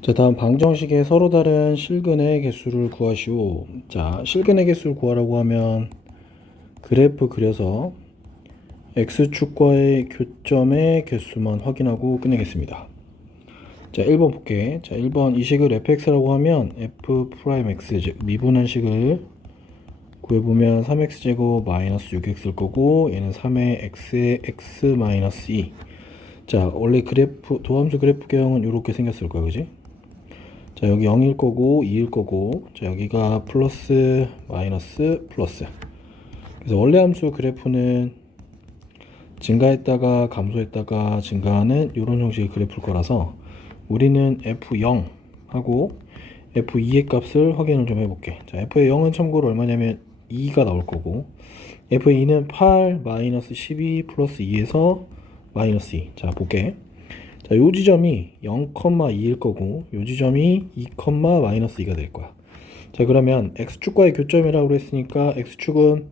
자, 다음 방정식의 서로 다른 실근의 개수를 구하시오. 자, 실근의 개수를 구하라고 하면 그래프 그려서 x축과의 교점의 개수만 확인하고 끝내겠습니다. 자, 1번 볼게. 자, 1번 이 식을 fx라고 하면 f'x 즉 미분한식을 구해보면 3x제곱 마이너스 6x일 거고, 얘는 3의 x의 x 마이너스 2. 자, 원래 그래프 도함수 그래프 개형은 이렇게 생겼을 거야, 그지? 자, 여기 0일 거고 2일 거고, 자, 여기가 플러스 마이너스 플러스. 그래서 원래 함수 그래프는 증가했다가 감소했다가 증가하는 이런 형식의 그래프일 거라서 우리는 f0 하고 f2의 값을 확인을 좀 해볼게. 자, f의 0은 참고로 얼마냐면 2가 나올 거고, f의 2는 8 마이너스 12 플러스 2에서 마이너스 2. 자, 볼게. 자, 요 지점이 0,2일 거고, 요 지점이 2, 마이너스 2가 될 거야. 자, 그러면 x축과의 교점이라고 그랬으니까 x축은,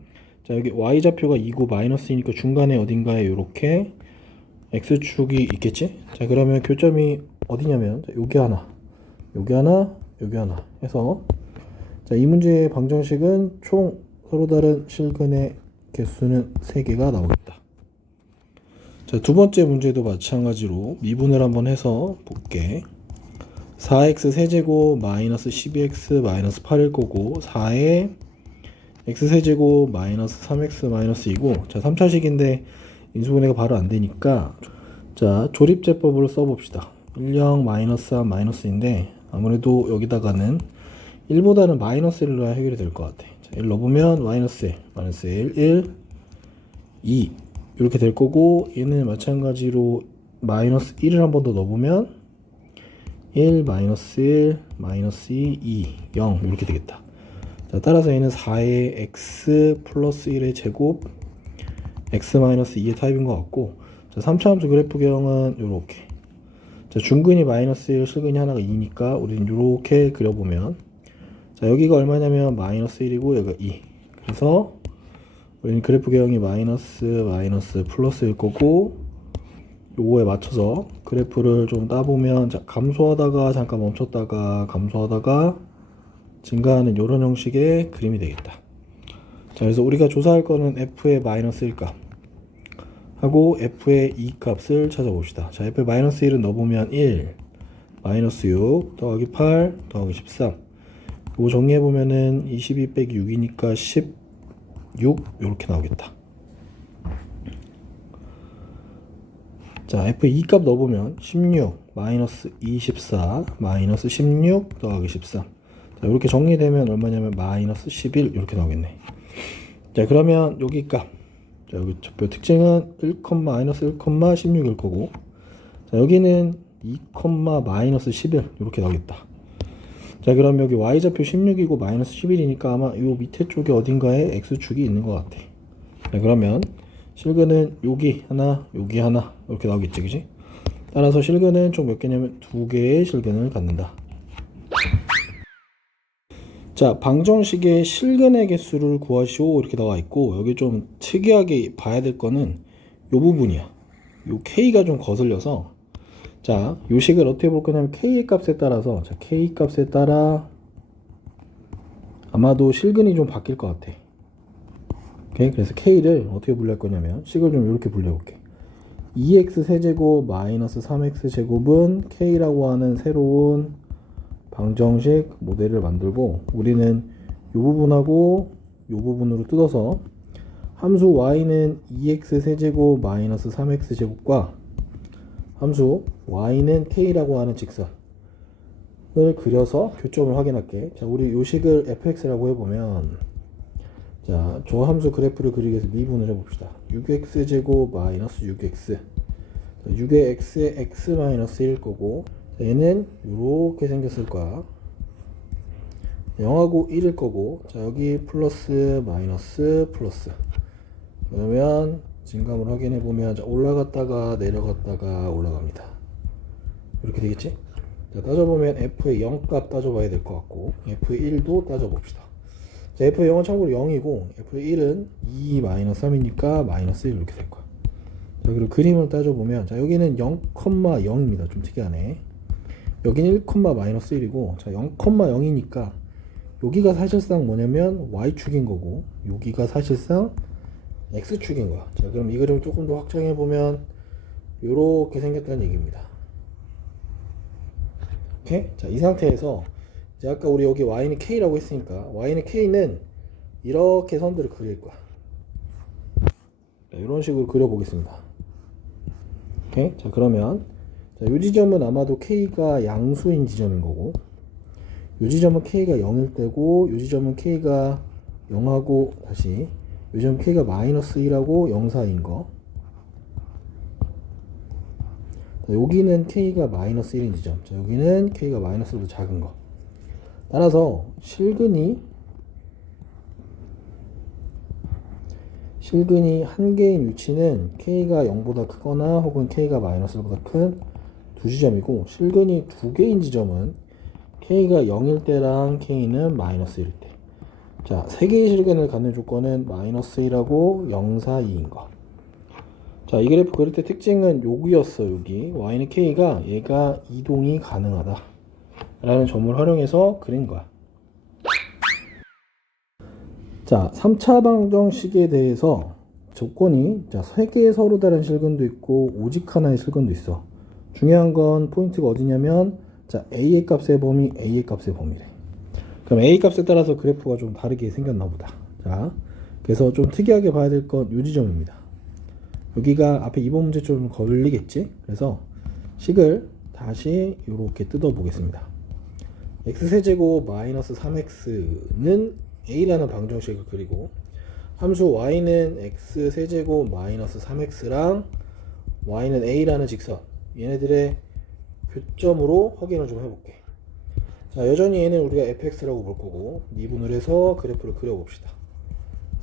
자, 여기 y좌표가 2고 마이너스 2니까 중간에 어딘가에 요렇게 x축이 있겠지? 자, 그러면 교점이 어디냐면, 자, 여기 하나, 여기 하나, 여기 하나 해서, 자, 이 문제의 방정식은 총 서로 다른 실근의 개수는 3개가 나오겠다. 자, 두 번째 문제도 마찬가지로 미분을 한번 해서 볼게. 4x 세제곱 마이너스 12x 마이너스 8일 거고, 4에 x 세제곱 마이너스 3x 마이너스 2고, 자, 3차식인데 인수분해가 바로 안 되니까, 자, 조립제법으로 써봅시다. 10 마이너스 3 마이너스인데 아무래도 여기다가는 1보다는 마이너스 1로 넣어야 해결이 될 것 같아. 자, 1 넣어보면 마이너스 1, 마이너스 1, 2 이렇게 될 거고, 얘는 마찬가지로 마이너스 1을 한 번 더 넣어보면 1, 마이너스 1, 마이너스 2, 0 이렇게 되겠다. 자, 따라서 얘는 4의 x 플러스 1의 제곱 x 마이너스 2의 타입인 것 같고, 자, 3차 함수 그래프 개형은 이렇게. 자, 중근이 마이너스 1, 실근이 하나가 2니까 우리는 이렇게 그려보면, 자, 여기가 얼마냐면 마이너스 1이고 여기가 2. 그래서 우리는 그래프 개형이 마이너스 플러스일 거고, 요거에 맞춰서 그래프를 좀 따보면, 자, 감소하다가 잠깐 멈췄다가 감소하다가 증가하는 이런 형식의 그림이 되겠다. 자, 그래서 우리가 조사할 거는 f의 마이너스 1 값 하고 f의 2 값을 찾아봅시다. 자, f의 마이너스 1은 넣어보면 1, 마이너스 6 더하기 8 더하기 13. 이거 정리해보면은 22 빼기 6이니까 16 이렇게 나오겠다. 자, f 2 값 넣어보면 16 마이너스 24 마이너스 16 더하기 13. 자, 이렇게 정리되면 얼마냐면 마이너스 11 이렇게 나오겠네. 자, 그러면 여기 값, 자, 여기 좌표 특징은 1, 마이너스 1, 16일 거고, 자, 여기는 2, 마이너스 11 이렇게 나오겠다. 자, 그럼 여기 y좌표 16이고 마이너스 11이니까 아마 요 밑에 쪽에 어딘가에 x축이 있는 것 같아. 자, 그러면 실근은 여기 하나 이렇게 나오겠지, 그지? 따라서 실근은 총 몇 개냐면 2개의 실근을 갖는다. 자, 방정식의 실근의 개수를 구하시오 이렇게 나와 있고, 여기 좀 특이하게 봐야 될 거는 요 부분이야. 요 k가 좀 거슬려서, 자, 요 식을 어떻게 볼 거냐면 k의 값에 따라서, 자, k 값에 따라 아마도 실근이 좀 바뀔 것 같아. 오케이? 그래서 k를 어떻게 분류할 거냐면 식을 좀 이렇게 분류해 볼게. 2x 세제곱 마이너스 3x 제곱은 k라고 하는 새로운 방정식 모델을 만들고, 우리는 이 부분하고 이 부분으로 뜯어서 함수 y는 2x 세제곱 마이너스 3x 제곱과 함수 y는 k라고 하는 직선을 그려서 교점을 확인할게. 자, 우리 요 식을 fx라고 해보면, 자, 저 함수 그래프를 그리기 위해서 미분을 해봅시다. 6x 제곱 마이너스 6x, 6의 x의 x 마이너스 1일 거고, 얘는 이렇게 생겼을 거야. 0하고 1일 거고, 자, 여기 플러스 마이너스 플러스. 그러면 증감을 확인해 보면, 자, 올라갔다가 내려갔다가 올라갑니다. 이렇게 되겠지? 자, 따져보면 f의 0 값 따져봐야 될 것 같고, f의 1도 따져봅시다. 자, f의 0은 참고로 0이고 f의 1은 2 마이너스 3이니까 마이너스 1 이렇게 될 거야. 그리고 그림을 따져보면, 자, 여기는 0,0입니다. 좀 특이하네. 여기는 1,-1이고, 자, 0,0이니까 여기가 사실상 뭐냐면 y축인 거고, 여기가 사실상 x축인 거야. 자, 그럼 이 그림을 조금 더 확장해 보면 요렇게 생겼다는 얘기입니다. 오케이? 자, 이 상태에서 이제 아까 우리 여기 y는 k라고 했으니까 y는 k는 이렇게 선들을 그릴 거야. 자, 이런 식으로 그려보겠습니다. 오케이? 자, 그러면 자, 이 지점은 아마도 k가 양수인 지점인 거고, 이 지점은 k가 0일 때고, 이 지점은 k가 0하고, 다시 이 지점은 k가 -1하고 0 사이인 거. 자, 여기는 k가 -1인 지점. 자, 여기는 k가 -1보다 작은 거. 따라서 실근이 한 개인 위치는 k가 0보다 크거나 혹은 k가 -1보다 큰 두 지점이고, 실근이 두 개인 지점은 k가 0일 때랑 k는 -1일 때. 자, 세 개의 실근을 갖는 조건은 -1하고 0 사이인 거. 자, 이 그래프 그릴 때 특징은 여기였어. 여기 y는 k가 얘가 이동이 가능하다 라는 점을 활용해서 그린 거야. 자, 3차 방정식에 대해서 조건이, 자, 세 개의 서로 다른 실근도 있고 오직 하나의 실근도 있어. 중요한 건 포인트가 어디냐면, 자, a의 값의 범위, a의 값의 범위래. 그럼 a 값에 따라서 그래프가 좀 다르게 생겼나 보다. 자, 그래서 좀 특이하게 봐야 될 건 이 지점입니다. 여기가 앞에 2번 문제처럼 걸리겠지? 그래서 식을 다시 이렇게 뜯어 보겠습니다. x세제곱 -3x는 a라는 방정식을 그리고, 함수 y는 x세제곱 -3x랑 y는 a라는 직선, 얘네들의 교점으로 확인을 좀 해볼게. 자, 여전히 얘는 우리가 fx라고 볼 거고, 미분을 해서 그래프를 그려봅시다.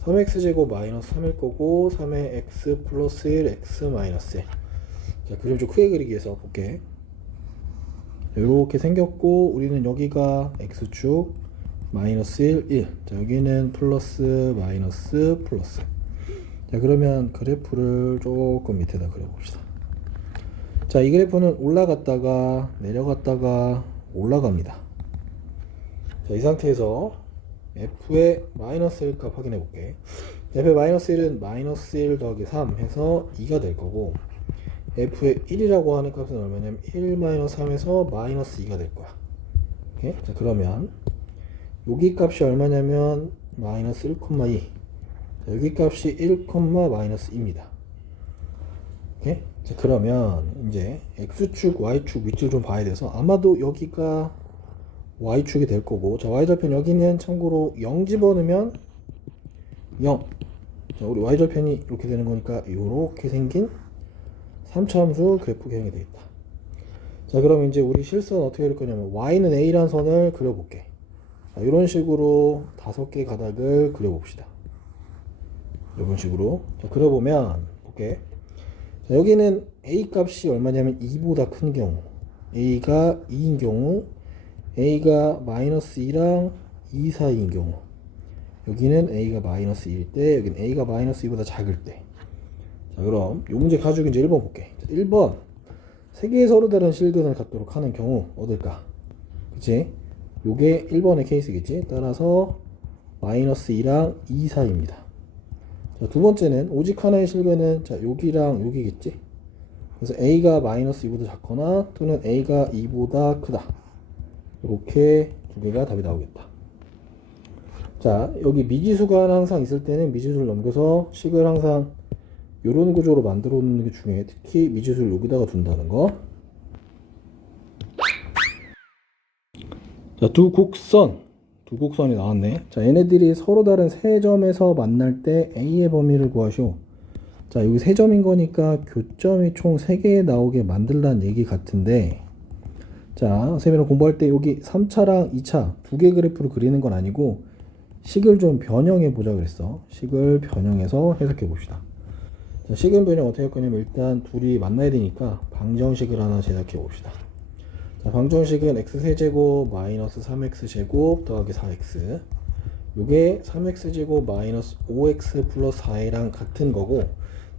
3x제곱 -3일 거고, 3의 x 플러스 1 x 마이너스 1. 자, 그림 좀 크게 그리기 위해서 볼게. 이렇게 생겼고, 우리는 여기가 x축 -1 1. 자, 여기는 플러스 마이너스 플러스. 자, 그러면 그래프를 조금 밑에다 그려봅시다. 자, 이 그래프는 올라갔다가 내려갔다가 올라갑니다. 자, 이 상태에서 f의 -1 값 확인해 볼게. f의 -1은 -1 더하기 3 해서 2가 될 거고, f의 1이라고 하는 값은 얼마냐면 1-3에서 -2가 될 거야. 오케이? 자, 그러면 여기 값이 얼마냐면 -1,2. 자, 여기 값이 1, -2입니다. 오케이? 자, 그러면 이제 x축, y축 위치를 좀 봐야 돼서 아마도 여기가 y축이 될 거고, 자, y절편 여기는 참고로 0 집어넣으면 0. 자, 우리 y절편이 이렇게 되는 거니까 이렇게 생긴 3차 함수 그래프 개형이 되겠다. 자, 그럼 이제 우리 실선 어떻게 그릴 거냐면 y는 a라는 선을 그려볼게. 자, 이런 식으로 5개 가닥을 그려봅시다. 이런 식으로. 자, 그려보면 볼게. 자, 여기는 a 값이 얼마냐면 2보다 큰 경우, a가 2인 경우, a가 -2랑 2 사이인 경우, 여기는 a가 -2일 때, 여기는 a가 -2보다 작을 때. 자, 그럼 이 문제 가지고 이제 1번 볼게. 자, 1번 세 개의 서로 다른 실근을 갖도록 하는 경우 어떨까? 그치? 요게 1번의 케이스겠지? 따라서 -2랑 2 사이입니다. 자, 두 번째는 오직 하나의 실근은, 자, 여기랑 여기겠지? 그래서 a가 -2보다 작거나 또는 a가 2보다 크다. 이렇게 두 개가 답이 나오겠다. 자, 여기 미지수가 항상 있을 때는 미지수를 넘겨서 식을 항상 이런 구조로 만들어 놓는 게 중요해. 특히 미지수를 여기다가 둔다는 거. 자, 두 곡선이 나왔네. 자, 얘네들이 서로 다른 세 점에서 만날 때 A의 범위를 구하시오. 자, 여기 세 점인 거니까 교점이 총 3개 나오게 만들라는 얘기 같은데, 자, 선생님이랑 공부할 때 여기 3차랑 2차 두 개 그래프를 그리는 건 아니고 식을 좀 변형해 보자 그랬어. 식을 변형해서 해석해 봅시다. 자, 식은 변형 어떻게 할 거냐면 일단 둘이 만나야 되니까 방정식을 하나 제작해 봅시다. 자, 방정식은 x세제곱 -3x제곱 더하기 4x, 요게 3x제곱 -5x 플러스 4이랑 같은 거고,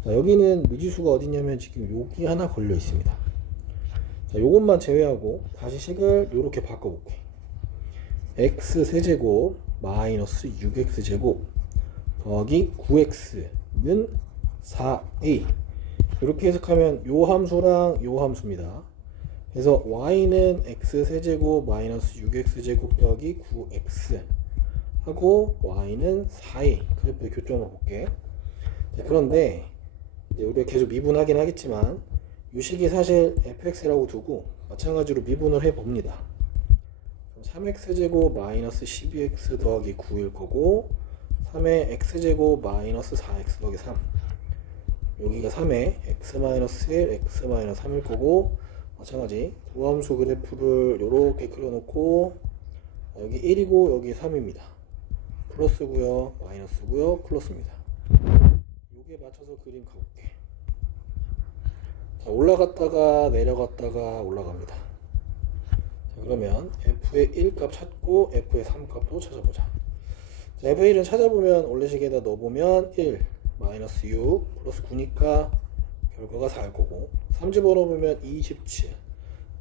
자, 여기는 미지수가 어디냐면 지금 여기 하나 걸려 있습니다. 자, 요것만 제외하고 다시 식을 요렇게 바꿔볼게. x 세제곱 마이너스 6x 제곱 더하기 9x는 4a. 이렇게 해석하면 요 함수랑 요 함수입니다. 그래서 y는 x 세제곱 마이너스 6x 제곱 더하기 9x 하고 y는 4a. 그래프의 교점을 볼게. 자, 그런데 이제 우리가 계속 미분하긴 하겠지만 이 식이 사실 fx라고 두고 마찬가지로 미분을 해봅니다. 3x제곱 마이너스 12x 더하기 9일 거고 3의 x제곱 마이너스 4x 더하기 3, 여기가 3의 x 마이너스 1, x 마이너스 3일 거고 마찬가지 두함수 그래프를 이렇게 그려놓고 여기 1이고 여기 3입니다. 플러스고요 마이너스고요 플러스입니다. 요게 맞춰서 그림 가볼게. 자, 올라갔다가 내려갔다가 올라갑니다. 자, 그러면 f의 1값 찾고 f의 3값도 찾아보자. 자, f의 1은 찾아보면 원래식에다 넣어보면 1 마이너스 6 플러스 9니까 결과가 4일 거고 3 집어넣으면 27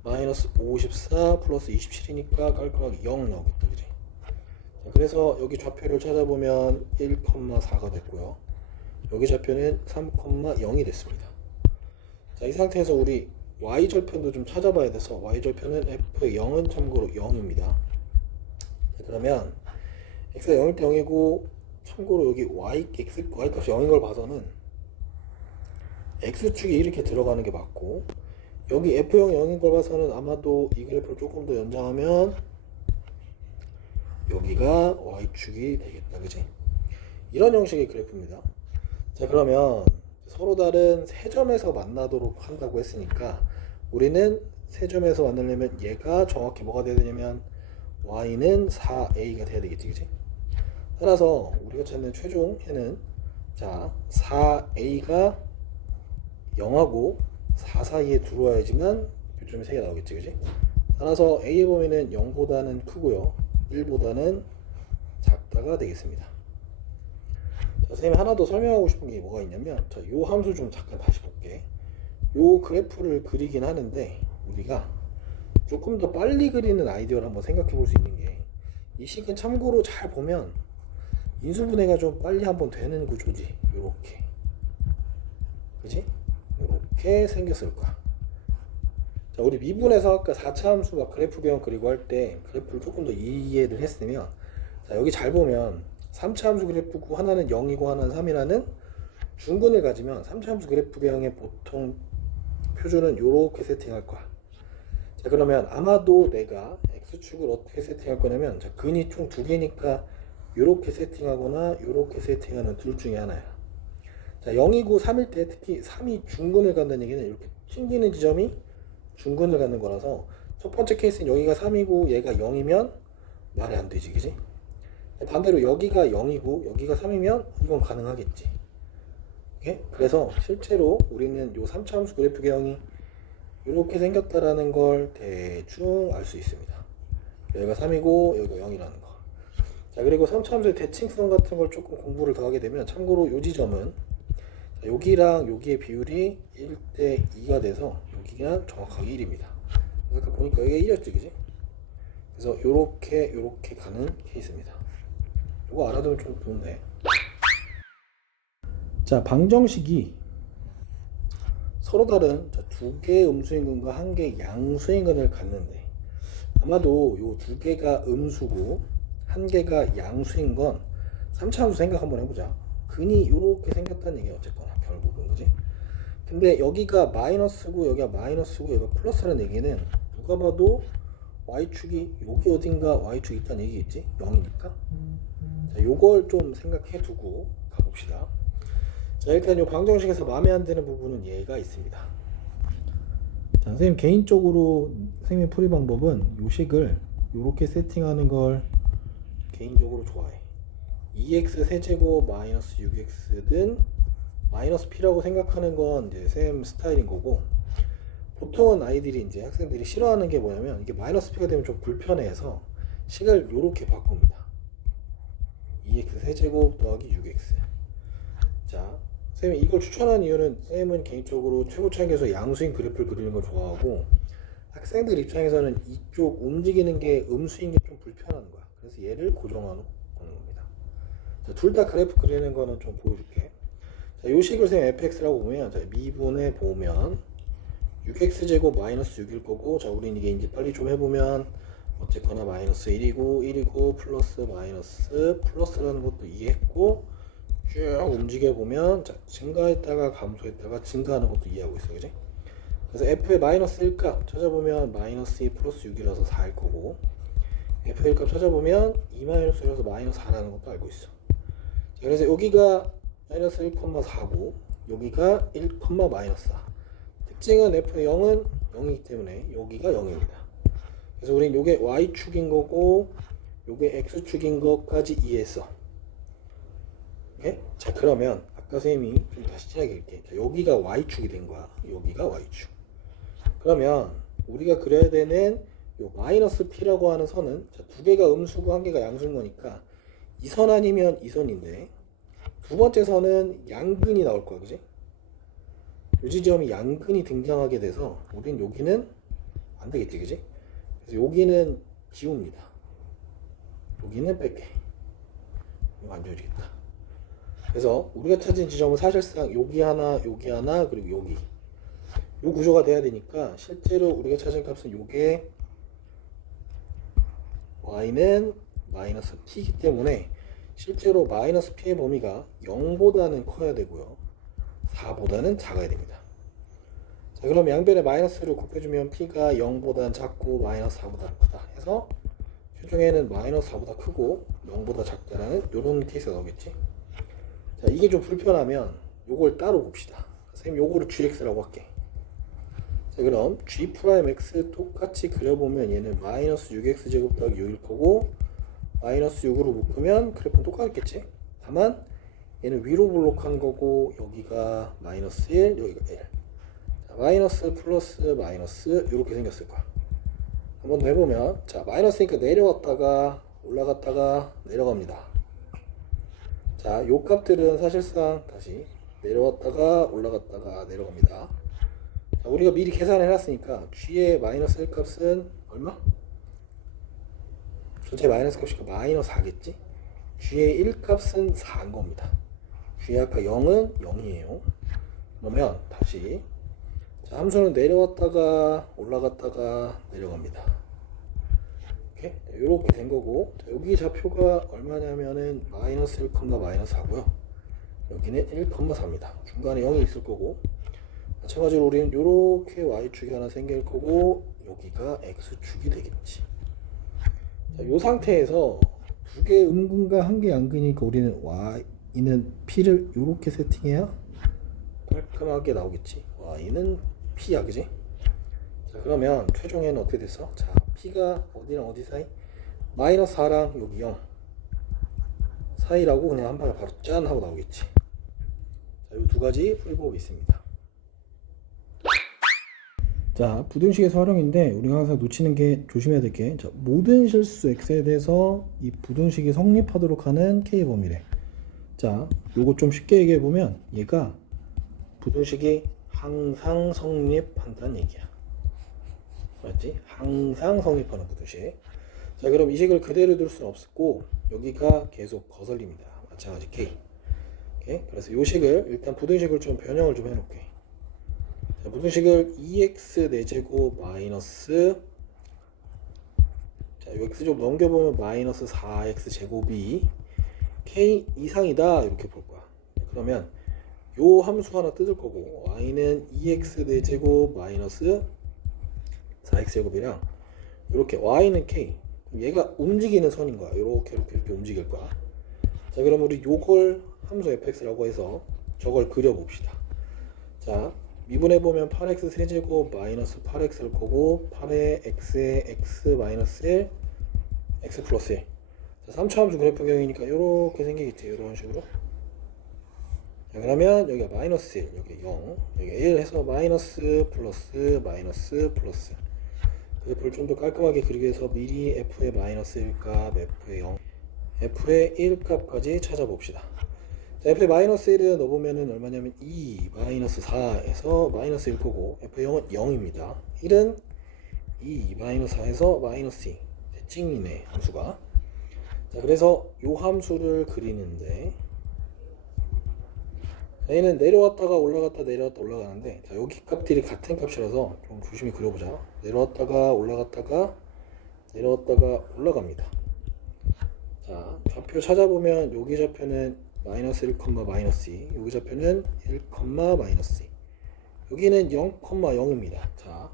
마이너스 54 플러스 27이니까 깔끔하게 0 나오겠다. 그지? 자, 그래서 여기 좌표를 찾아보면 1,4가 됐고요. 여기 좌표는 3,0이 됐습니다. 자, 이 상태에서 우리 y절편도 좀 찾아봐야 돼서 y절편은 f의 0은 참고로 0입니다. 자, 그러면 x가 0일 때 0이고 참고로 여기 y값이 0인 걸 봐서는 x축이 이렇게 들어가는 게 맞고 여기 f0이 0인 걸 봐서는 아마도 이 그래프를 조금 더 연장하면 여기가 y축이 되겠다. 그지? 이런 형식의 그래프입니다. 자, 그러면 서로 다른 세 점에서 만나도록 한다고 했으니까 우리는 세 점에서 만나려면 얘가 정확히 뭐가 돼야 되냐면 y는 4a가 돼야 되겠지. 그지? 따라서 우리가 찾는 최종 해는 자 4a가 0하고 4 사이에 들어와야지만 교점이 3개 나오겠지. 그지? 따라서 a의 범위는 0보다는 크고요 1보다는 작다가 되겠습니다. 자, 선생님이 하나 더 설명하고 싶은 게 뭐가 있냐면 자, 요 함수 좀 잠깐 다시 볼게. 요 그래프를 그리긴 하는데 우리가 조금 더 빨리 그리는 아이디어를 한번 생각해 볼 수 있는 게 이 식은 참고로 잘 보면 인수분해가 좀 빨리 한번 되는 구조지. 요렇게 그지? 요렇게 생겼을 거야. 자, 우리 미분에서 아까 4차 함수가 그래프 배경 그리고 할 때 그래프를 조금 더 이해를 했으면 자, 여기 잘 보면 3차 함수 그래프고 하나는 0이고 하나는 3이라는 중근을 가지면 3차 함수 그래프 배경의 보통 표준은 요렇게 세팅할 거야. 자, 그러면 아마도 내가 x축을 어떻게 세팅할 거냐면 자, 근이 총 2개니까 요렇게 세팅하거나 요렇게 세팅하는 둘 중에 하나야. 자, 0이고 3일 때 특히 3이 중근을 갖는 얘기는 이렇게 튕기는 지점이 중근을 갖는 거라서 첫 번째 케이스는 여기가 3이고 얘가 0이면 말이 안 되지. 그지? 반대로 여기가 0이고 여기가 3이면 이건 가능하겠지. 오케이? 그래서 실제로 우리는 요 3차 함수 그래프 개형이 이렇게 생겼다라는 걸 대충 알 수 있습니다. 여기가 3이고 여기가 0이라는 거. 자, 그리고 3차 함수의 대칭성 같은 걸 조금 공부를 더 하게 되면 참고로 요 지점은 자, 여기랑 여기의 비율이 1대 2가 돼서 여기가 정확하게 1입니다. 아까 보니까 여기가 1이었지. 그지? 그래서 요렇게 가는 케이스입니다. 이거 알아두면 좀 좋은데. 자, 방정식이 서로 다른 두 개의 음수인근과 한 개의 양수인근을 갖는데 아마도 요 두 개가 음수고 한 개가 양수인 건 3차 함수 생각 한번 해보자. 근이 이렇게 생겼다는 얘기야. 어쨌거나 결국은. 그지? 근데 여기가 마이너스고 여기가 마이너스고 여기가 플러스라는 얘기는 누가 봐도 y축이 여기 어딘가 y축이 있다는 얘기겠지? 0이니까. 자, 요걸 좀 생각해 두고 가봅시다. 자, 일단 요 방정식에서 마음에 안 드는 부분은 얘가 있습니다. 자, 선생님 개인적으로 선생님 풀이 방법은 요 식을 요렇게 세팅하는 걸 개인적으로 좋아해. 2x 세제곱 마이너스 6x는 마이너스 p라고 생각하는 건 이제 쌤 스타일인 거고 보통은 아이들이 이제 학생들이 싫어하는 게 뭐냐면 이게 마이너스 p가 되면 좀 불편해서 식을 요렇게 바꿉니다. 2x 세제곱 더하기 6x. 자, 쌤이 이걸 추천한 이유는 쌤은 개인적으로 최고 차익에서 양수인 그래프를 그리는 걸 좋아하고 학생들 입장에서는 이쪽 움직이는 게 음수인 게 좀 불편한 거야. 그래서 얘를 고정하는 겁니다. 둘 다 그래프 그리는 거는 좀 보여줄게. 자, 요 식을 쌤 fx라고 보면 자, 미분해 보면 6x제곱 마이너스 6일 거고 자 우린 이게 이제 빨리 좀 해보면 어쨌거나 마이너스 1이고 플러스 마이너스 플러스라는 것도 이해했고 쭉 움직여보면 자 증가했다가 감소했다가 증가하는 것도 이해하고 있어 그지? 그래서 f의 마이너스 1값 찾아보면 마이너스 2 플러스 6이라서 4일 거고 f의 1값 찾아보면 2 마이너스 1이라서 마이너스 4라는 것도 알고 있어. 자, 그래서 여기가 마이너스 1,4고 여기가 1, 마이너스 4. 특징은 f의 0은 0이기 때문에 여기가 0입니다. 그래서 우린 요게 y축인 거고 요게 x축인 것까지 이해했어. 오케이? 자 그러면 아까 선생님이 좀 다시 진하게 자, 여기가 y축이 된 거야. 여기가 y축. 그러면 우리가 그려야 되는 요 마이너스 p라고 하는 선은 자, 두 개가 음수고 한 개가 양수인 거니까 이 선 아니면 이 선인데 두 번째 선은 양근이 나올 거야. 그지? 요 지점이 양근이 등장하게 돼서 우린 여기는 안 되겠지. 그지? 그래서 여기는 지웁니다. 여기는 뺄게. 이거 안 지워지겠다. 그래서 우리가 찾은 지점은 사실상 여기 하나 그리고 여기 요 구조가 돼야 되니까 실제로 우리가 찾은 값은 요게 y는 마이너스 p이기 때문에 실제로 마이너스 p의 범위가 0보다는 커야 되고요 4보다는 작아야 됩니다. 자 그럼 양변에 마이너스를 곱해주면 p가 0보다는 작고 마이너스 4보다 크다 해서 최종에는 마이너스 4보다 크고 0보다 작다라는 요런 케이스가 나오겠지. 자 이게 좀 불편하면 요걸 따로 봅시다. 선생님 요거를 gx라고 할게. 자 그럼 g'x 똑같이 그려보면 얘는 마이너스 6x제곱 더하기 6일 거고 마이너스 6으로 묶으면 그래프는 똑같겠지. 다만 얘는 위로 블록한 거고 여기가 마이너스 1 여기가 1 자, 마이너스 플러스 마이너스 이렇게 생겼을 거야. 한번 더 해보면 자 마이너스니까 내려왔다가 올라갔다가 내려갑니다. 자 요 값들은 사실상 다시 내려왔다가 올라갔다가 내려갑니다. 자, 우리가 미리 계산을 해놨으니까 g의 마이너스 1 값은 얼마? 전체 마이너스 값이니까 마이너스 4겠지? g의 1 값은 4인 겁니다. g의 아까 0은 0이에요. 그러면 다시 자, 함수는 내려왔다가 올라갔다가 내려갑니다. 오케이? 이렇게 된 거고 자, 여기 좌표가 얼마냐면은 마이너스 1, 마이너스 4고요. 여기는 1, 4입니다. 중간에 0이 있을 거고 마찬가지로 우리는 이렇게 y축이 하나 생길 거고 여기가 x축이 되겠지. 자, 이 상태에서 두 개 음근과 한 개 양근이니까 우리는 y는 p를 이렇게 세팅해야 깔끔하게 나오겠지. y는 p야 그지? 자 그러면 최종에는 어떻게 됐어? 자 p가 어디랑 어디 사이? 마이너스 4랑 여기 0 사이라고 그냥 한 방에 바로 짠 하고 나오겠지. 자 이 두 가지 풀이법이 있습니다. 자 부등식에서 활용인데 우리가 항상 놓치는 게 조심해야 될 게 자, 모든 실수 x에 대해서 이 부등식이 성립하도록 하는 k 범위래. 자 요거 좀 쉽게 얘기해 보면 얘가 부등식이 항상 성립한다는 얘기야. 맞지? 항상 성립하는 부등식. 자 그럼 이 식을 그대로 둘 수는 없고 여기가 계속 거슬립니다. 마찬가지 k. 오케이? 그래서 요 식을 일단 부등식을 좀 변형을 좀 해놓을게. 자, 부등식을 2x 4제곱 마이너스 자, 요 x제곱 넘겨보면 마이너스 4x 제곱이 k 이상이다 이렇게 볼 거야. 그러면 요 함수 하나 뜯을 거고 y는 2x 4제곱 마이너스 4x 제곱이랑 이렇게 y는 k 얘가 움직이는 선인 거야. 이렇게 움직일 거야. 자 그럼 우리 요걸 함수 fx라고 해서 저걸 그려봅시다. 자 미분해보면 8x 세제곱 마이너스 8x를 거고 8의 x에 x 마이너스 1 x 플러스 1 자, 3차 함수 그래프경이니까 이렇게 생기겠지. 이런 식으로. 자 그러면 여기가 마이너스 1 여기 0 여기 1 해서 마이너스 플러스 마이너스 플러스 그래프를 좀 더 깔끔하게 그리기 위해서 미리 f의 마이너스 1값 f의 0 f의 1값까지 찾아봅시다. 자, f의 마이너스 1은 넣어보면은 얼마냐면 2 마이너스 4에서 마이너스 1 거고 f의 0은 0입니다. 1은 2 마이너스 4에서 마이너스 2. 찡이네 함수가. 자, 그래서 요 함수를 그리는데 얘는 내려왔다가 올라갔다 내려왔다 올라가는데, 자, 여기 값들이 같은 값이라서 좀 조심히 그려보자. 내려왔다가 올라갔다가 내려왔다가 올라갑니다. 자, 좌표 찾아보면 여기 좌표는 마이너스 1, 마이너스 2, 여기 좌표는 1, 마이너스 2, 여기는 0, 0입니다. 자,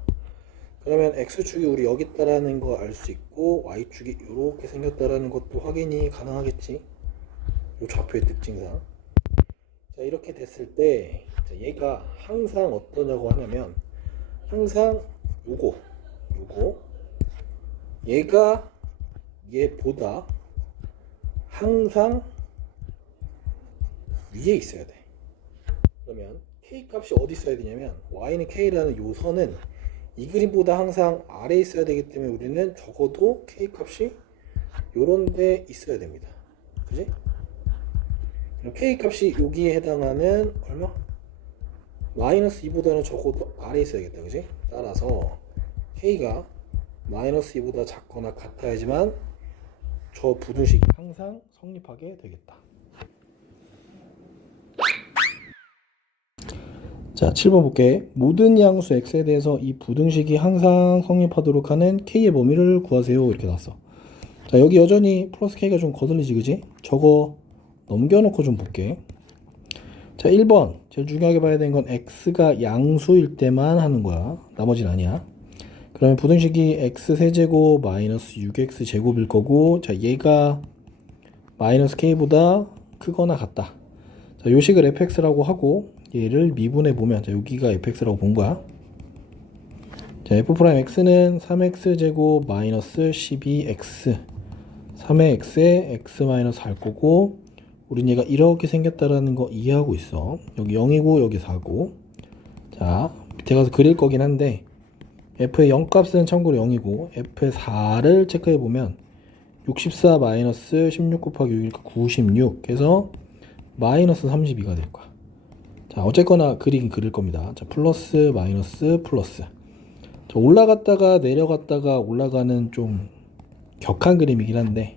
그러면 x축이 우리 여기 있다라는 거 알 수 있고 y축이 이렇게 생겼다라는 것도 확인이 가능하겠지. 이 좌표의 특징상. 자, 이렇게 됐을 때, 자, 얘가 항상 어떠냐고 하냐면 항상 요거 얘가 얘보다 항상 위에 있어야 돼. 그러면 k 값이 어디 있어야 되냐면 y는 k라는 요 선은 이 그림보다 항상 아래에 있어야 되기 때문에 우리는 적어도 k 값이 요런 데 있어야 됩니다. 그지? 그럼 k 값이 여기에 해당하는 얼마? 마이너스 2보다는 적어도 아래에 있어야겠다. 그지? 따라서 k가 마이너스 2보다 작거나 같아야지만 저 부등식이 항상 성립하게 되겠다. 자, 7번 볼게. 모든 양수 x에 대해서 이 부등식이 항상 성립하도록 하는 k의 범위를 구하세요. 이렇게 나왔어. 자, 여기 여전히 플러스 k가 좀 거슬리지, 그지? 저거 넘겨놓고 좀 볼게. 자, 1번 제일 중요하게 봐야 되는 건 x가 양수일 때만 하는 거야. 나머지는 아니야. 그러면 부등식이 x 세제곱 마이너스 6x 제곱일 거고, 자, 얘가 마이너스 k보다 크거나 같다. 자, 요 식을 fx라고 하고 얘를 미분해 보면, 자, 여기가 fx라고 본 거야. 자, f'x는 3x 제곱 마이너스 12x 3의 x에 x 마이너스 할 거고, 우린 얘가 이렇게 생겼다라는 거 이해하고 있어. 여기 0이고 여기 4고. 자, 밑에 가서 그릴 거긴 한데 f의 0값은 참고로 0이고 f의 4를 체크해 보면 64 마이너스 16 곱하기 6이니까 96 해서 마이너스 32가 될 거야. 자, 어쨌거나 그리긴 그릴 겁니다. 자, 플러스 마이너스 플러스. 자, 올라갔다가 내려갔다가 올라가는 좀 격한 그림이긴 한데,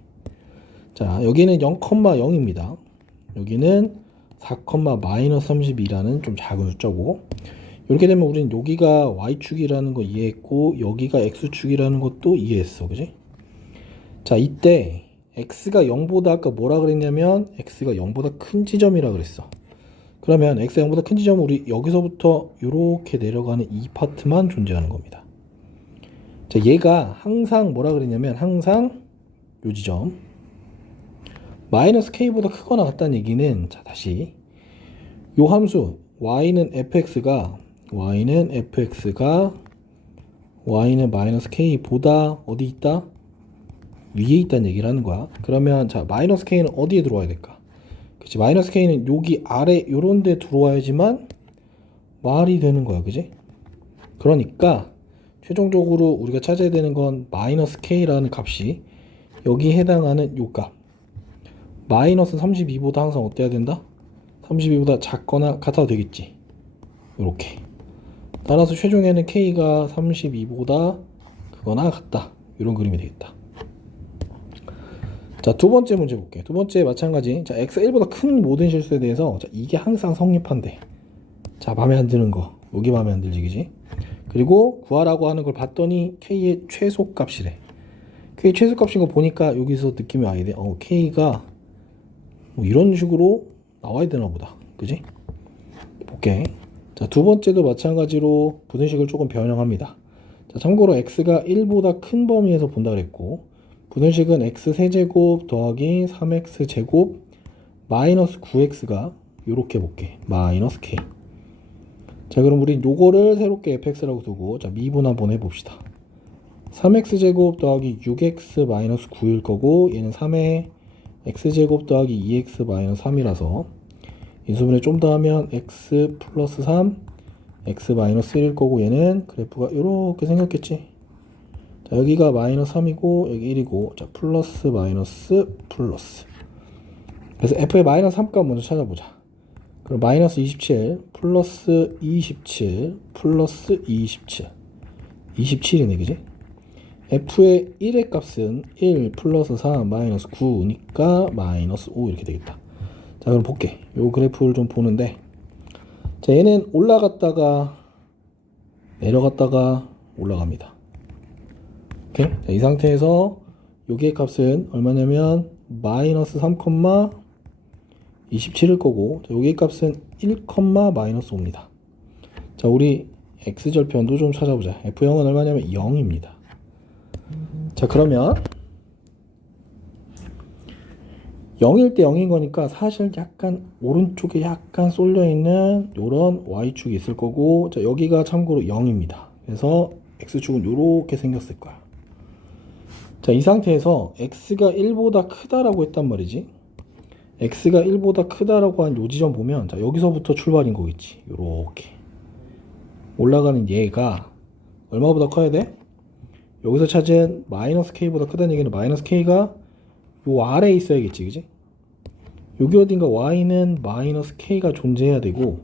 자, 여기는 0,0입니다. 여기는 4, 마이너스 32라는 좀 작은 숫자고, 이렇게 되면 우리는 여기가 y축이라는 거 이해했고 여기가 x축이라는 것도 이해했어. 그지? 자, 이때 x가 0보다 아까 뭐라 그랬냐면 x가 0보다 큰 지점이라 그랬어. 그러면 x가 0보다 큰 지점은 우리 여기서부터 이렇게 내려가는 이 파트만 존재하는 겁니다. 자, 얘가 항상 뭐라 그랬냐면 항상 요 지점 마이너스 k보다 크거나 같다는 얘기는, 자, 다시 요 함수 y는 마이너스 k보다 어디 있다? 위에 있다는 얘기를 하는 거야. 그러면 자, 마이너스 k는 어디에 들어와야 될까? 그치, 마이너스 k는 여기 아래 요런 데 들어와야지만 말이 되는 거야. 그지? 그러니까 최종적으로 우리가 찾아야 되는 건 마이너스 k라는 값이 여기 해당하는 요 값 마이너스 32보다 항상 어때야 된다? 32보다 작거나 같아도 되겠지. 요렇게. 따라서 최종에는 k가 32보다 크거나 같다. 이런 그림이 되겠다. 자, 두 번째 문제 볼게. 두 번째 마찬가지. 자, x가 1보다 큰 모든 실수에 대해서, 자, 이게 항상 성립한대. 자, 마음에 안 드는 거. 여기 마음에 안 들지, 그지? 그리고 구하라고 하는 걸 봤더니 k의 최소값이래. k의 최소값인 거 보니까 여기서 느낌이 와야 돼. k가 뭐 이런 식으로 나와야 되나 보다. 그지? 볼게. 자, 두 번째도 마찬가지로 부등식을 조금 변형합니다. 자, 참고로 x가 1보다 큰 범위에서 본다 그랬고, 부등식은 x 세제곱 더하기 3x 제곱 마이너스 9x가 요렇게 볼게. 마이너스 k. 자, 그럼 우리 요거를 새롭게 fx라고 두고, 자, 미분 한번 해봅시다. 3x 제곱 더하기 6x 마이너스 9일 거고, 얘는 3의 x제곱 더하기 2x 마이너스 3이라서 인수분해 좀 더 하면 x 플러스 3 x 마이너스 1일 거고, 얘는 그래프가 이렇게 생겼겠지. 자, 여기가 마이너스 3이고 여기 1이고, 자, 플러스 마이너스 플러스. 그래서 f의 마이너스 3값 먼저 찾아보자. 그럼 마이너스 27 플러스 27 플러스 27 27이네 그지? f의 1의 값은 1 플러스 4 마이너스 9니까 마이너스 5 이렇게 되겠다. 자 그럼 볼게. 요 그래프를 좀 보는데 자 얘는 올라갔다가 내려갔다가 올라갑니다. 오케이? 자, 이 상태에서 여기의 값은 얼마냐면 마이너스 3,27일 거고 자, 여기의 값은 1, 마이너스 5입니다. 자 우리 x절편도 좀 찾아보자. f0은 얼마냐면 0입니다. 자 그러면 0일 때 0인 거니까 사실 약간 오른쪽에 약간 쏠려 있는 요런 y축이 있을 거고 자 여기가 참고로 0입니다. 그래서 x축은 요렇게 생겼을 거야. 자 이 상태에서 x가 1보다 크다라고 했단 말이지. x가 1보다 크다라고 한 요 지점 보면 자 여기서부터 출발인 거겠지. 요렇게 올라가는 얘가 얼마보다 커야 돼? 여기서 찾은 마이너스 k보다 크다는 얘기는 마이너스 k가 요 아래에 있어야겠지 그지? 여기 어딘가 y는 마이너스 k가 존재해야 되고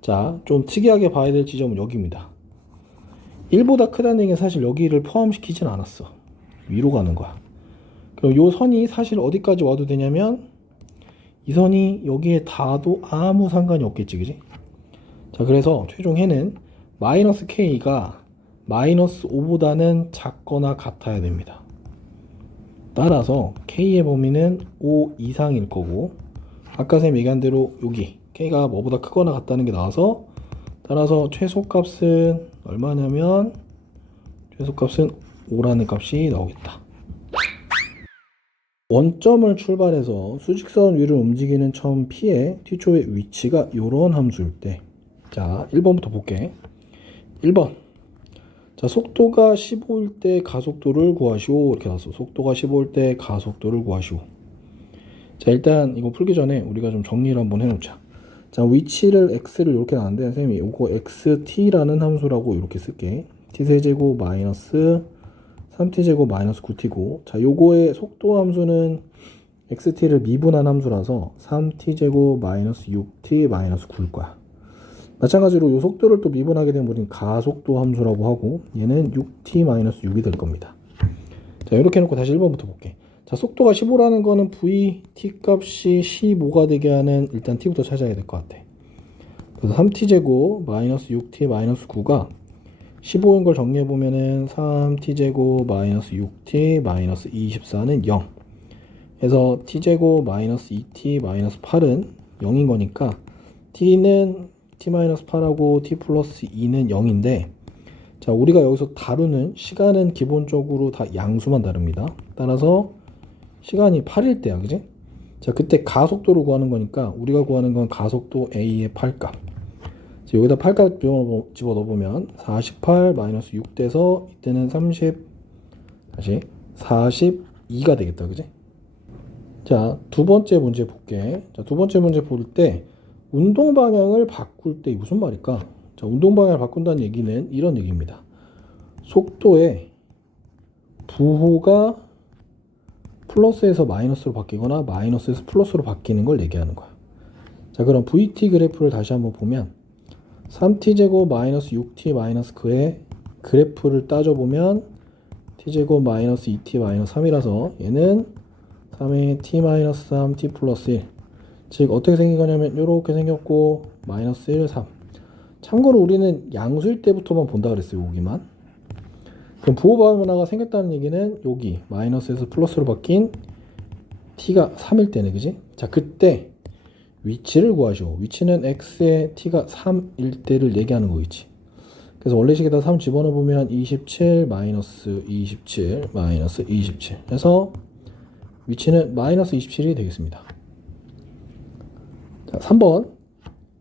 자 좀 특이하게 봐야 될 지점은 여기입니다. 1보다 크다는 얘기는 사실 여기를 포함시키진 않았어. 위로 가는 거야. 그럼 요 선이 사실 어디까지 와도 되냐면 이 선이 여기에 닿아도 아무 상관이 없겠지 그지? 자 그래서 최종 해는 마이너스 k가 마이너스 5보다는 작거나 같아야 됩니다. 따라서 k의 범위는 5 이상일 거고 아까 쌤 얘기한 대로 여기 k가 뭐보다 크거나 같다는 게 나와서 따라서 최소값은 얼마냐면 최소값은 5라는 값이 나오겠다. 원점을 출발해서 수직선 위를 움직이는 점 P의 T초의 위치가 이런 함수일 때 자 1번부터 볼게. 1번 자 속도가 15일 때 가속도를 구하시오 이렇게 나왔어. 속도가 15일 때 가속도를 구하시오. 자 일단 이거 풀기 전에 우리가 좀 정리를 한번 해놓자. 자 위치를 x를 이렇게 나왔는데 선생님이 이거 xt라는 함수라고 이렇게 쓸게. t세제곱 마이너스 3t제곱 마이너스 9t고 자 요거의 속도 함수는 xt를 미분한 함수라서 3t제곱 마이너스 6t 마이너스 9일 거야. 마찬가지로 요 속도를 또 미분하게 되면 우리는 가속도 함수라고 하고 얘는 6t 마이너스 6이 될 겁니다. 자 이렇게 해놓고 다시 1번부터 볼게. 자 속도가 15라는 거는 v t 값이 15가 되게 하는 일단 t부터 찾아야 될 것 같아. 그래서 3t제곱 마이너스 6t 마이너스 9가 15인 걸 정리해보면은 3t제곱 마이너스 6t 마이너스 24는 0 그래서 t제곱 마이너스 2t 마이너스 8은 0인 거니까 t는 t 마이너스 8하고 t 플러스 2는 0인데 자 우리가 여기서 다루는 시간은 기본적으로 다 양수만 다릅니다. 따라서 시간이 8일 때야 그지? 자 그때 가속도를 구하는 거니까 우리가 구하는 건 가속도 a의 8값 여기다 8값 집어넣어보면 48 마이너스 6 돼서 이때는 42가 되겠다 그지? 자 두 번째 문제 볼게. 자 두 번째 문제 볼 때 운동 방향을 바꿀 때 무슨 말일까? 자 운동 방향을 바꾼다는 얘기는 이런 얘기입니다. 속도의 부호가 플러스에서 마이너스로 바뀌거나 마이너스에서 플러스로 바뀌는 걸 얘기하는 거야. 자 그럼 VT 그래프를 다시 한번 보면 3t제곱 마이너스 6t 마이너스 9의 그래프를 따져보면 t제곱 마이너스 2t 마이너스 3이라서 얘는 3의 t 마이너스 3 t 플러스 1 즉 어떻게 생긴 거냐면 이렇게 생겼고 마이너스 1, 3 참고로 우리는 양수일 때부터만 본다 그랬어요. 여기만. 그럼 부호 변화가 생겼다는 얘기는 여기 마이너스에서 플러스로 바뀐 t가 3일 때네 그지? 자 그때 위치를 구하시오. 위치는 x에 t가 3일 때를 얘기하는 거겠지. 그래서 원래 식에다 3 집어넣어 보면 27 마이너스 27 마이너스 27 해서 위치는 마이너스 27이 되겠습니다. 자 3번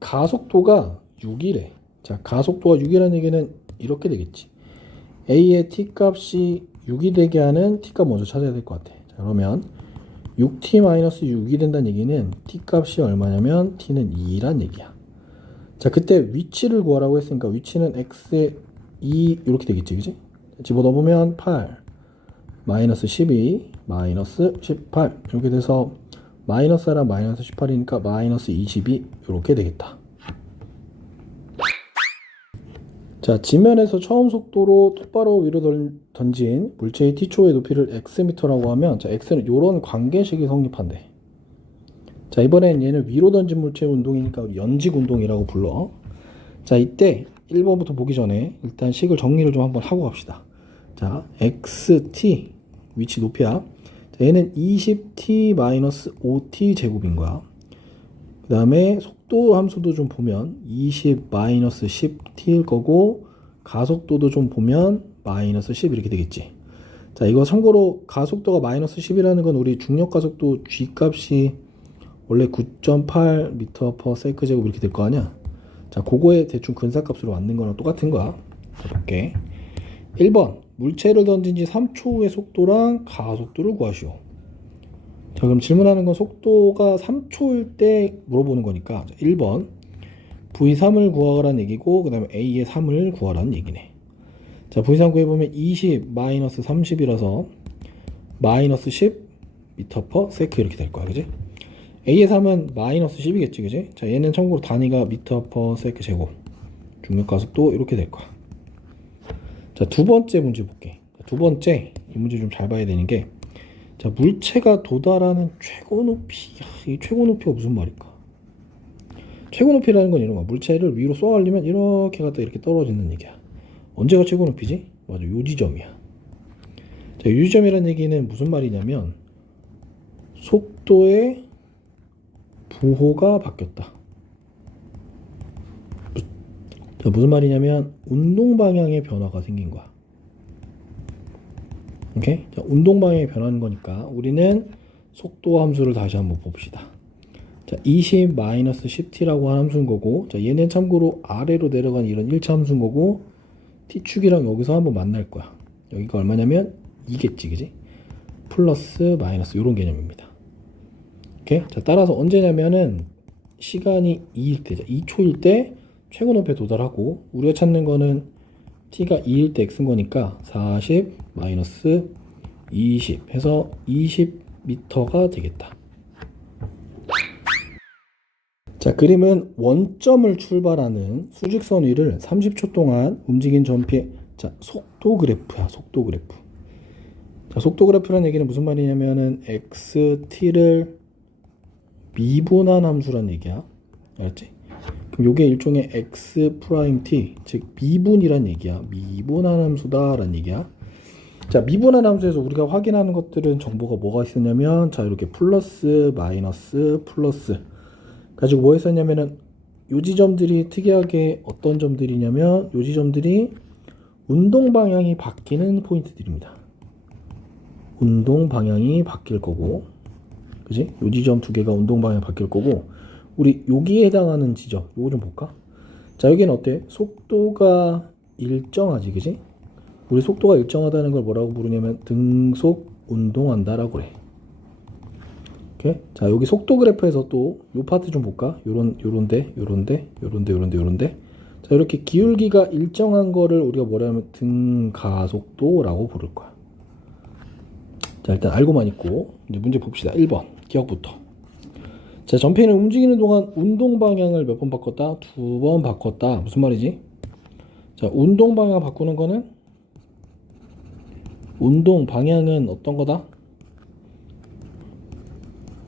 가속도가 6이래. 자 가속도가 6이라는 얘기는 이렇게 되겠지. a의 t 값이 6이 되게 하는 t 값 먼저 찾아야 될 것 같아. 자 그러면 6t-6이 된다는 얘기는 t 값이 얼마냐면 t는 2란 얘기야. 자 그때 위치를 구하라고 했으니까 위치는 x에 2 이렇게 되겠지 그지? 집어넣어보면 8 마이너스 12 마이너스 18 이렇게 돼서 마이너스 4랑 마이너스 18이니까 마이너스 22 이렇게 되겠다. 자, 지면에서 처음 속도로 똑바로 위로 던진 물체의 t초의 높이를 xm라고 하면, 자, x는 이런 관계식이 성립한대. 자, 이번엔 얘는 위로 던진 물체의 운동이니까 우리 연직 운동이라고 불러. 자, 이때 1번부터 보기 전에 일단 식을 정리를 좀 한번 하고 갑시다. 자, xt 위치 높이야. 자, 얘는 20t-5t 제곱인 거야. 그 다음에 속도 함수도 좀 보면 20-10t일 거고, 가속도도 좀 보면 마이너스 10 이렇게 되겠지. 자, 이거 참고로 가속도가 마이너스 10이라는 건 우리 중력 가속도 g 값이 원래 9.8m/s 제곱 이렇게 될 거 아니야. 자, 그거에 대충 근사값으로 만든 거랑 똑같은 거야. 자, 볼게. 1번 물체를 던진 지 3초 후의 속도랑 가속도를 구하시오. 자, 그럼 질문하는 건 속도가 3초일 때 물어보는 거니까, 1번 V3을 구하라는 얘기고, 그 다음에 A의 3을 구하라는 얘기네. 자, V3 구해보면 20-30이라서 마이너스 10 m/s 이렇게 될 거야, 그지? A의 3은 마이너스 10이겠지, 그지? 자, 얘는 참고로 단위가 m/s 제곱, 중력가속도 이렇게 될 거야. 자, 두 번째 문제 볼게. 두 번째, 이 문제 좀 잘 봐야 되는 게, 자, 물체가 도달하는 최고 높이. 이 최고 높이가 무슨 말일까? 최고 높이라는 건 이런 거야. 물체를 위로 쏘아올리면 이렇게 갔다 이렇게 떨어지는 얘기야. 언제가 최고 높이지? 맞아, 요 지점이야. 자, 요 지점이라는 얘기는 무슨 말이냐면, 속도의 부호가 바뀌었다. 자, 무슨 말이냐면 운동 방향의 변화가 생긴 거야. 오케이? 자, 운동 방향이 변하는 거니까 우리는 속도 함수를 다시 한번 봅시다. 자, 20-10t라고 하는 함수인 거고, 자, 얘는 참고로 아래로 내려간 이런 1차 함수인 거고, t축이랑 여기서 한번 만날 거야. 여기가 얼마냐면 2겠지, 그지? 플러스 마이너스 이런 개념입니다. 오케이? 자, 따라서 언제냐면은 시간이 2일 때, 2초일 때 최고 높이에 도달하고, 우리가 찾는 거는 t가 2일 때 x인 거니까 40 마이너스 20 해서 20m가 되겠다. 자, 그림은 원점을 출발하는 수직선 위를 30초 동안 움직인 전피의, 자, 속도 그래프야, 속도 그래프. 자, 속도 그래프라는 얘기는 무슨 말이냐면은 xt를 미분한 함수란 얘기야. 알았지? 그럼 요게 일종의 x 프라임 t, 즉 미분이란 얘기야. 미분한 함수다라는 얘기야. 자, 미분한 함수에서 우리가 확인하는 것들은 정보가 뭐가 있었냐면, 자, 이렇게 플러스 마이너스 플러스 가지고 뭐 했었냐면은, 요 지점들이 특이하게 어떤 점들이냐면, 요 지점들이 운동 방향이 바뀌는 포인트들입니다. 운동 방향이 바뀔 거고, 그지? 요 지점 두 개가 운동 방향이 바뀔 거고, 우리 여기에 해당하는 지점, 요거 좀 볼까? 자, 여기는 어때? 속도가 일정하지, 그지? 우리 속도가 일정하다는 걸 뭐라고 부르냐면 등속 운동한다라고 그래. 오케이? 자, 여기 속도 그래프에서 또 요 파트 좀 볼까? 요런데. 자, 이렇게 기울기가 일정한 거를 우리가 뭐라면 등가속도라고 부를 거야. 자, 일단 알고만 있고 이제 문제 봅시다. 1번 기억부터. 자, 전편은 움직이는 동안 운동 방향을 몇 번 바꿨다? 2번 바꿨다. 무슨 말이지? 자, 운동 방향 바꾸는 거는, 운동 방향은 어떤 거다?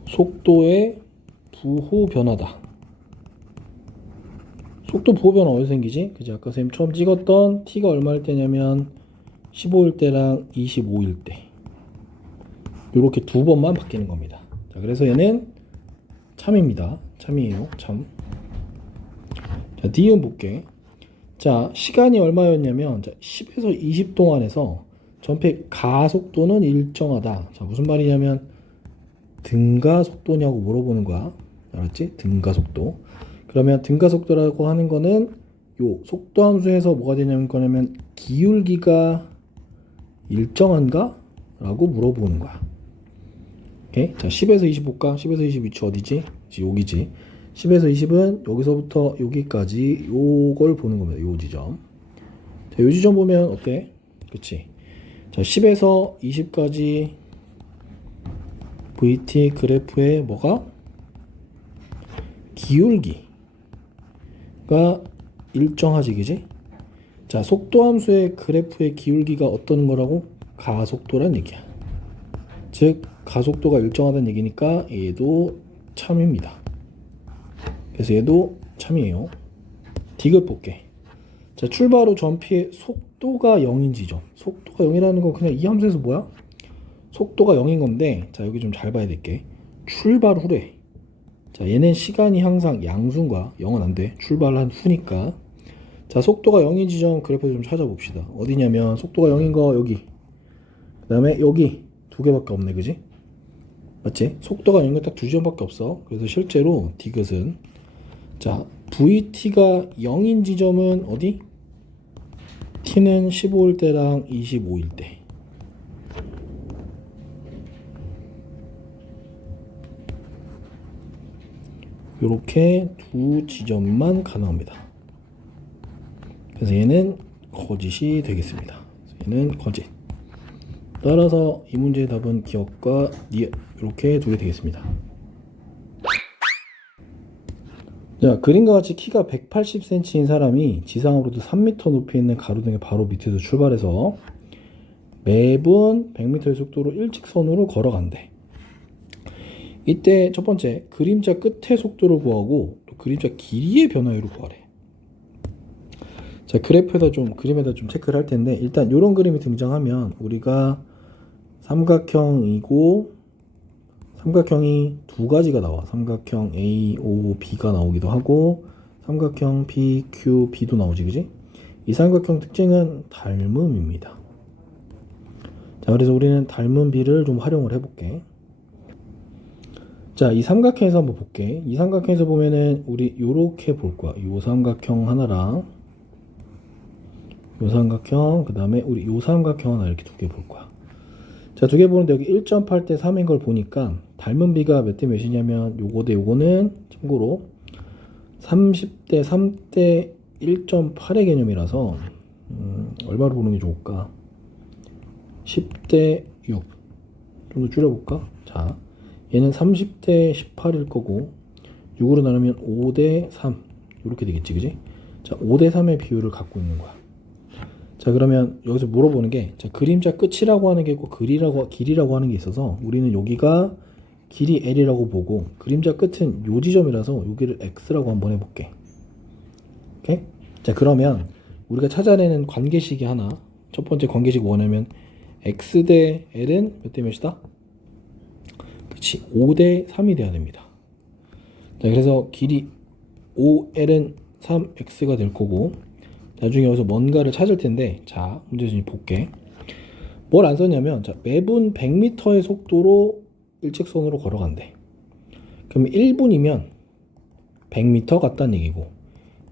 속도의 부호 변화다. 속도 부호 변화 어디서 생기지? 그지? 아까 선생님 처음 찍었던 t가 얼마일 때냐면 15일 때랑 25일 때, 요렇게 두 번만 바뀌는 겁니다. 자, 그래서 얘는 참입니다. 참이에요. 참. 자, D은 볼게. 자, 시간이 얼마였냐면, 자, 10에서 20 동안에서 전폐 가속도는 일정하다. 자, 무슨 말이냐면 등가속도냐고 물어보는 거야. 알았지? 등가속도. 그러면 등가속도라고 하는 거는 요 속도 함수에서 뭐가 되냐면 거냐면 기울기가 일정한가? 라고 물어보는 거야. 오케이? 자, 10에서 20 볼까? 10에서 20 위치 어디지? 여기지. 10에서 20은 여기서부터 여기까지 요걸 보는 겁니다. 요 지점. 자, 요 지점 보면 어때? 그치? 자, 10에서 20까지 VT 그래프의 뭐가? 기울기가 일정하지, 그지? 자, 속도함수의 그래프의 기울기가 어떤 거라고? 가속도란 얘기야. 즉 가속도가 일정하다는 얘기니까 얘도 참입니다. 그래서 얘도 참이에요. 디귿 볼게. 자, 출발 후 전피의 속도가 0인 지점. 속도가 0이라는 건 그냥 이 함수에서 뭐야? 속도가 0인 건데, 자, 여기 좀 잘 봐야 될게. 출발 후래. 자, 얘는 시간이 항상 양수인가? 0은 안 돼. 출발한 후니까. 자, 속도가 0인 지점 그래프 좀 찾아봅시다. 어디냐면 속도가 0인 거 여기. 그 다음에 여기 두 개밖에 없네, 그지? 맞지? 속도가 0인 거 딱 두 지점밖에 없어. 그래서 실제로 디귿은, 자, VT가 0인 지점은 어디? T는 15일 때랑 25일 때. 이렇게 두 지점만 가능합니다. 그래서 얘는 거짓이 되겠습니다. 얘는 거짓. 따라서 이 문제의 답은 기억과 니은 이렇게 두 개 되겠습니다. 자, 그림과 같이 키가 180cm인 사람이 지상으로부터 3m 높이 있는 가로등의 바로 밑에서 출발해서 매분 100m의 속도로 일직선으로 걸어간대. 이때 첫 번째 그림자 끝의 속도를 구하고 또 그림자 길이의 변화율을 구하래. 자, 그래프에다 좀 그림에다 좀 체크를 할 텐데, 일단 이런 그림이 등장하면 우리가 삼각형이고 삼각형이 두 가지가 나와. 삼각형 AOB가 나오기도 하고 삼각형 PQB도 나오지, 그지? 이 삼각형 특징은 닮음입니다. 자, 그래서 우리는 닮은 비를 좀 활용을 해볼게. 자, 이 삼각형에서 한번 볼게. 이 삼각형에서 보면은 우리 요렇게 볼 거야. 요 삼각형 하나랑 요 삼각형, 그 다음에 우리 요 삼각형 하나 이렇게 두 개 볼 거야. 자, 두 개 보는데 여기 1.8대 3인 걸 보니까 닮은 비가 몇 대 몇이냐면 요거 대 요거는 참고로 30대 3대 1.8의 개념이라서 얼마로 보는 게 좋을까? 10대 6 좀 더 줄여볼까? 자, 얘는 30대 18일 거고 6으로 나누면 5대 3 이렇게 되겠지, 그지? 자, 5대 3의 비율을 갖고 있는 거야. 자, 그러면 여기서 물어보는 게, 자, 그림자 끝이라고 하는 게 있고 길이라고 하는 게 있어서 우리는 여기가 길이 L이라고 보고 그림자 끝은 요 지점이라서 여기를 X라고 한번 해볼게. 오케이? 자, 그러면 우리가 찾아내는 관계식이 하나, 첫 번째 관계식 뭐냐면 X 대 L은 몇 대 몇이다? 그치, 5대 3이 돼야 됩니다. 자, 그래서 길이 5L은 3X가 될 거고, 나중에 여기서 뭔가를 찾을 텐데, 자, 문제 좀 볼게. 뭘 안 썼냐면, 자, 매분 100m의 속도로 일직선으로 걸어간대. 그럼 1분이면 100m 같다는 얘기고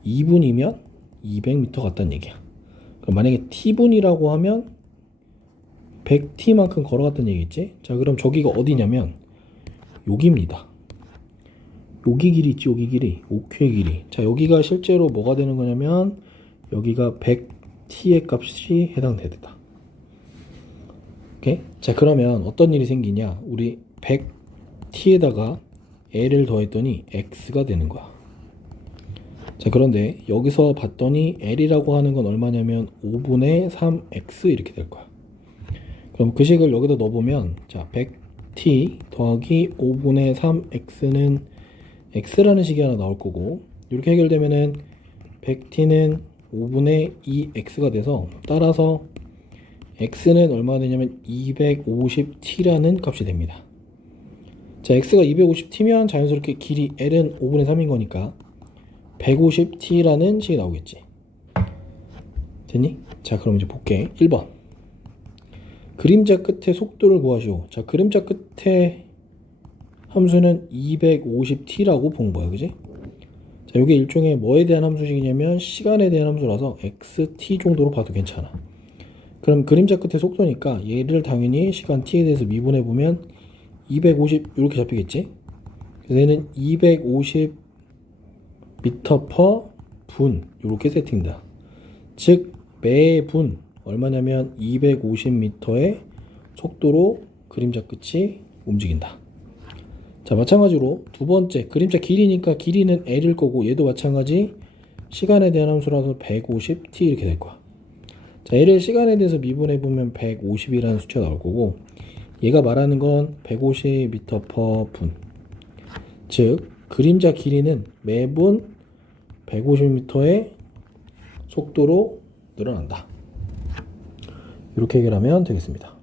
2분이면 200m 같다는 얘기야. 그럼 만약에 t분이라고 하면 100t만큼 걸어갔다는 얘기겠지? 자, 그럼 저기가 어디냐면 여기입니다. 여기 길이 있지, 여기 길이. 옥회 길이. 자, 여기가 실제로 뭐가 되는 거냐면 여기가 100t의 값이 해당되겠다. 오케이? 자, 그러면 어떤 일이 생기냐? 우리 100t에다가 l을 더했더니 x가 되는 거야. 자, 그런데 여기서 봤더니 l이라고 하는 건 얼마냐면 5분의 3x 이렇게 될 거야. 그럼 그 식을 여기다 넣어보면, 자, 100t 더하기 5분의 3x는 x라는 식이 하나 나올 거고, 이렇게 해결되면은 100t는 5분의 2x가 돼서, 따라서 x는 얼마가 되냐면 250t라는 값이 됩니다. 자, x가 250t면 자연스럽게 길이 l은 5분의 3인 거니까 150t라는 식이 나오겠지. 됐니? 자, 그럼 이제 볼게. 1번 그림자 끝의 속도를 구하시오. 자, 그림자 끝의 함수는 250t라고 본 거야, 그지? 자, 이게 일종의 뭐에 대한 함수식이냐면 시간에 대한 함수라서 xt 정도로 봐도 괜찮아. 그럼 그림자 끝의 속도니까 얘를 당연히 시간 t에 대해서 미분해 보면 250 이렇게 잡히겠지? 그래서 얘는 250 m/분 이렇게 세팅다. 즉 매분 얼마냐면 250m의 속도로 그림자 끝이 움직인다. 자, 마찬가지로 두 번째 그림자 길이니까 길이는 L일 거고 얘도 마찬가지 시간에 대한 함수라서 150t 이렇게 될 거야. 자, L을 시간에 대해서 미분해 보면 150이라는 수치가 나올 거고 얘가 말하는 건 150m/분. 즉 그림자 길이는 매분 150m의 속도로 늘어난다. 이렇게 해결하면 되겠습니다.